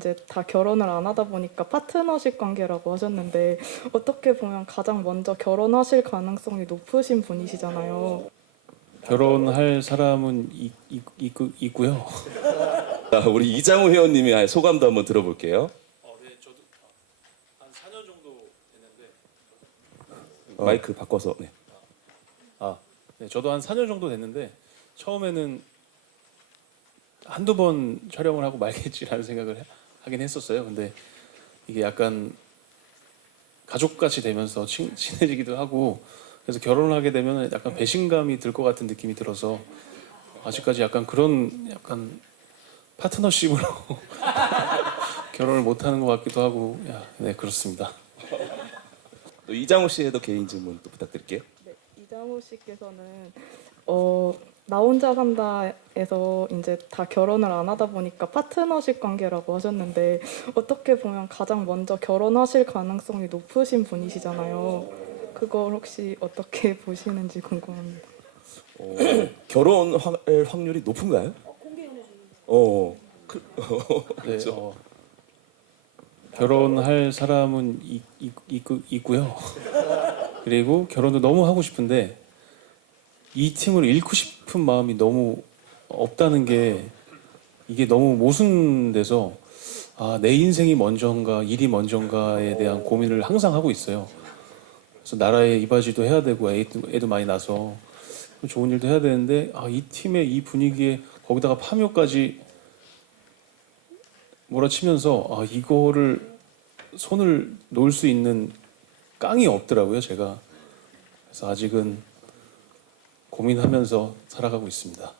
이제 다 결혼을 안 하다 보니까 파트너십 관계라고 하셨는데 어떻게 보면 가장 먼저 결혼하실 가능성이 높으신 분이시잖아요. 결혼할 사람은 있, 있, 있, 있고요. 자, 우리 이장우 회원님의 소감도 한번 들어볼게요. 어, 네, 저도 한 4년 정도 됐는데 마이크 바꿔서. 네. 아, 네, 저도 한 4년 정도 됐는데 처음에는 한두 번 촬영을 하고 말겠지라는 생각을 해- 하긴 했었어요. 근데 이게 약간 가족같이 되면서 친, 친해지기도 하고 그래서 결혼을 하게 되면 약간 배신감이 들 것 같은 느낌이 들어서 아직까지 약간 그런 약간 파트너십으로 결혼을 못 하는 것 같기도 하고 야, 네 그렇습니다. 또 이장우 씨에도 개인 질문 또 부탁드릴게요. 네, 이장우 씨께서는 어, 나 혼자 산다 에서 이제 다 결혼을 안 하다 보니까 파트너십 관계라고 하셨는데 어떻게 보면 가장 먼저 결혼하실 가능성이 높으신 분이시잖아요. 그걸 혹시 어떻게 보시는지 궁금합니다. 어, 결혼할 확률이 높은가요? 어. 그, 네, 그렇죠. 어, 결혼할 사람은 있고요. 그리고 결혼도 너무 하고 싶은데 이 팀을 잃고 싶은 마음이 너무 없다는 게 이게 너무 모순돼서 아, 내 인생이 먼저인가 일이 먼저인가에 대한 고민을 항상 하고 있어요. 그래서 나라에 이바지도 해야 되고 애도, 애도 많이 나서 좋은 일도 해야 되는데 아, 이 팀의 이 분위기에 거기다가 파묘까지 몰아치면서 아, 이거를 손을 놓을 수 있는 깡이 없더라고요 제가 그래서 아직은 고민하면서 살아가고 있습니다.